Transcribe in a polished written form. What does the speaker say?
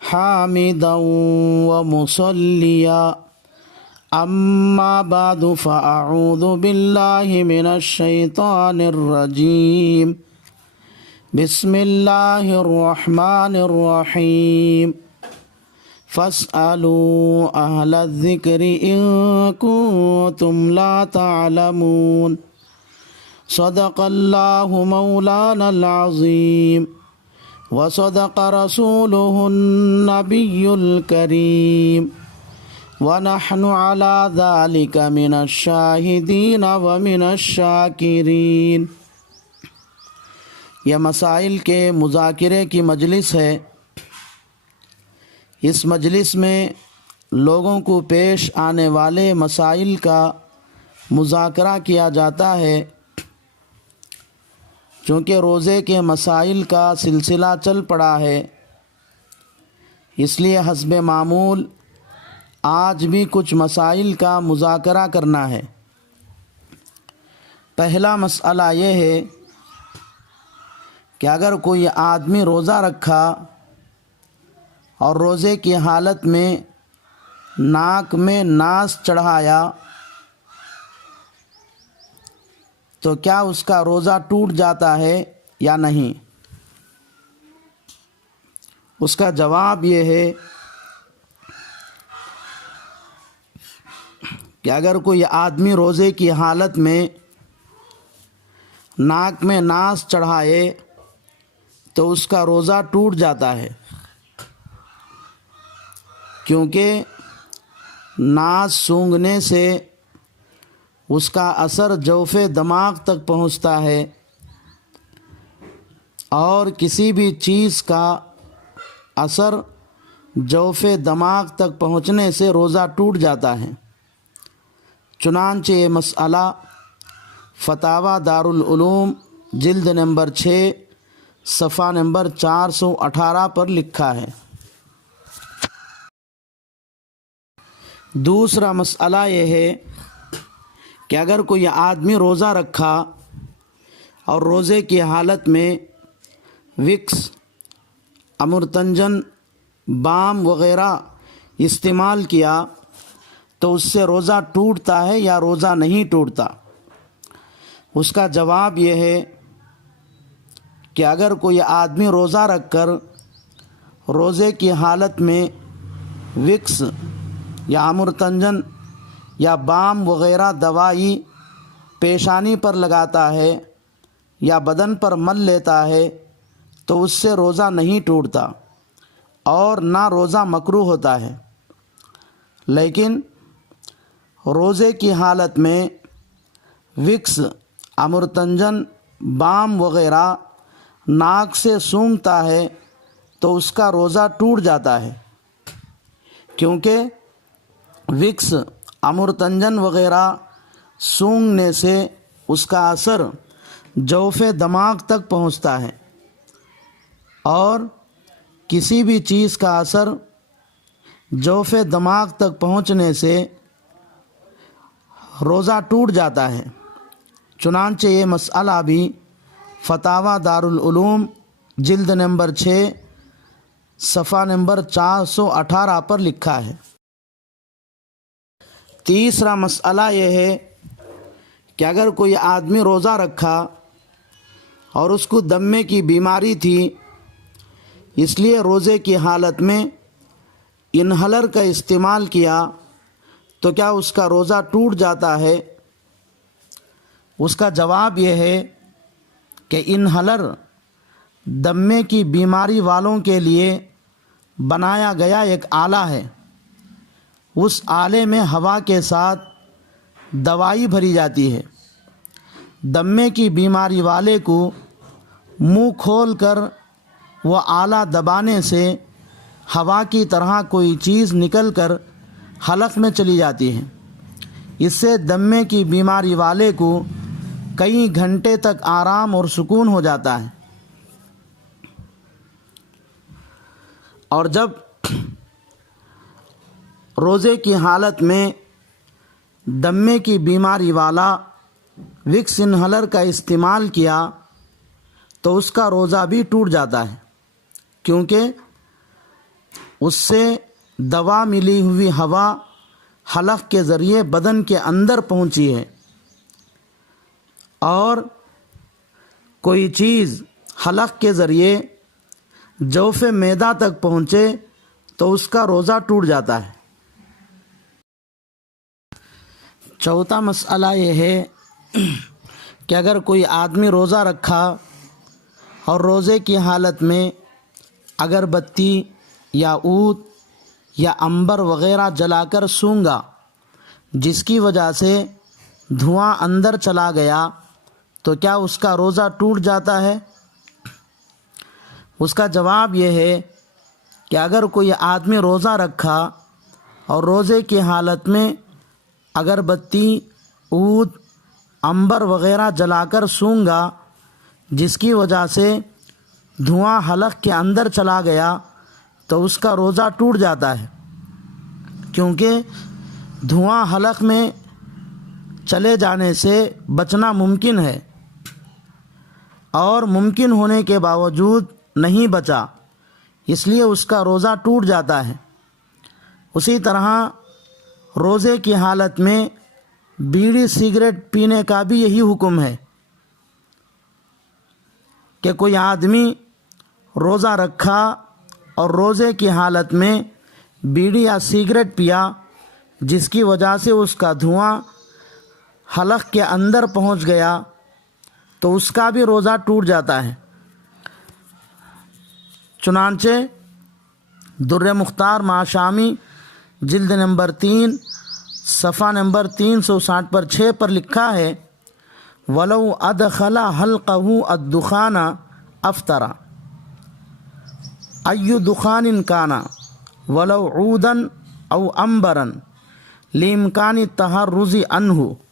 حامدا ومصليا أما بعد فأعوذ بالله من الشيطان الرجيم بسم الله الرحمن الرحيم فاسألوا أهل الذكر إن كنتم لا تعلمون صدق الله مولانا العظيم وصدق رسوله النبي الكريم ونحن على ذلك من الشاهدين ومن الشاکرین۔ یہ مسائل کے مذاکرے کی مجلس ہے۔ اس مجلس میں لوگوں کو پیش آنے والے مسائل کا مذاکرہ کیا جاتا ہے۔ چونکہ روزے کے مسائل کا سلسلہ چل پڑا ہے، اس لیے حسب معمول آج بھی کچھ مسائل کا مذاکرہ کرنا ہے۔ پہلا مسئلہ یہ ہے کہ اگر کوئی آدمی روزہ رکھا اور روزے کی حالت میں ناک میں ناس چڑھایا تو کیا اس کا روزہ ٹوٹ جاتا ہے یا نہیں؟ اس کا جواب یہ ہے کہ اگر کوئی آدمی روزے کی حالت میں ناک میں ناس چڑھائے تو اس کا روزہ ٹوٹ جاتا ہے، کیونکہ ناس سونگھنے سے اس کا اثر جوف دماغ تک پہنچتا ہے، اور کسی بھی چیز کا اثر جوف دماغ تک پہنچنے سے روزہ ٹوٹ جاتا ہے۔ چنانچہ یہ مسئلہ فتاوی دارالعلوم جلد نمبر 6 صفحہ نمبر 418 پر لکھا ہے۔ دوسرا مسئلہ یہ ہے کہ اگر کوئی آدمی روزہ رکھا اور روزے کی حالت میں وکس، امرتنجن، بام وغیرہ استعمال کیا تو اس سے روزہ ٹوٹتا ہے یا روزہ نہیں ٹوٹتا؟ اس کا جواب یہ ہے کہ اگر کوئی آدمی روزہ رکھ کر روزے کی حالت میں وکس یا امرتنجن یا بام وغیرہ دوائی پیشانی پر لگاتا ہے یا بدن پر مل لیتا ہے تو اس سے روزہ نہیں ٹوٹتا اور نہ روزہ مکروہ ہوتا ہے۔ لیکن روزے کی حالت میں وکس، امرتنجن، بام وغیرہ ناک سے سونگھتا ہے تو اس کا روزہ ٹوٹ جاتا ہے، کیونکہ وکس، امرتنجن وغیرہ سونگھنے سے اس کا اثر جوف دماغ تک پہنچتا ہے، اور کسی بھی چیز کا اثر جوف دماغ تک پہنچنے سے روزہ ٹوٹ جاتا ہے۔ چنانچہ یہ مسئلہ بھی فتاوی دارالعلوم جلد نمبر 6 صفحہ نمبر 418 پر لکھا ہے۔ تیسرا مسئلہ یہ ہے کہ اگر کوئی آدمی روزہ رکھا اور اس کو دمے کی بیماری تھی، اس لیے روزے کی حالت میں انہلر کا استعمال کیا تو کیا اس کا روزہ ٹوٹ جاتا ہے؟ اس کا جواب یہ ہے کہ انہلر دمے کی بیماری والوں کے لیے بنایا گیا ایک آلہ ہے۔ اس آلے میں ہوا کے ساتھ دوائی بھری جاتی ہے۔ دمے کی بیماری والے کو منہ کھول کر وہ آلہ دبانے سے ہوا کی طرح کوئی چیز نکل کر حلق میں چلی جاتی ہے۔ اس سے دمے کی بیماری والے کو کئی گھنٹے تک آرام اور سکون ہو جاتا ہے، اور جب روزے کی حالت میں دمے کی بیماری والا وکس انہلر کا استعمال کیا تو اس کا روزہ بھی ٹوٹ جاتا ہے، کیونکہ اس سے دوا ملی ہوئی ہوا حلق کے ذریعے بدن کے اندر پہنچی ہے، اور کوئی چیز حلق کے ذریعے جوف معدہ تک پہنچے تو اس کا روزہ ٹوٹ جاتا ہے۔ چوتھا مسئلہ یہ ہے کہ اگر کوئی آدمی روزہ رکھا اور روزے کی حالت میں اگربتی یا عود یا عنبر وغیرہ جلا کر سونگا، جس کی وجہ سے دھواں اندر چلا گیا، تو کیا اس کا روزہ ٹوٹ جاتا ہے؟ اس کا جواب یہ ہے کہ اگر کوئی آدمی روزہ رکھا اور روزے کی حالت میں اگربتی، عود، عنبر وغیرہ جلا کر سونگا، جس کی وجہ سے دھواں حلق کے اندر چلا گیا، تو اس کا روزہ ٹوٹ جاتا ہے، کیونکہ دھواں حلق میں چلے جانے سے بچنا ممکن ہے، اور ممکن ہونے کے باوجود نہیں بچا، اس لیے اس کا روزہ ٹوٹ جاتا ہے۔ اسی طرح روزے کی حالت میں بیڑی سگریٹ پینے کا بھی یہی حکم ہے کہ کوئی آدمی روزہ رکھا اور روزے کی حالت میں بیڑی یا سگریٹ پیا، جس کی وجہ سے اس کا دھواں حلق کے اندر پہنچ گیا، تو اس کا بھی روزہ ٹوٹ جاتا ہے۔ چنانچہ در مختار معشامی جلد نمبر 3 صفحہ نمبر 360 پر 6 پر لکھا ہے، وَلَوْ أَدْخَلَ حَلْقَهُ الدُّخَانَ أَفْطَرَ أَيُّ دُخَانٍ كَانَ وَلَوْ عُودًا أَوْ أَنْبَرًا لِإِمْكَانِ التَّحَرُّزِ عَنْهُ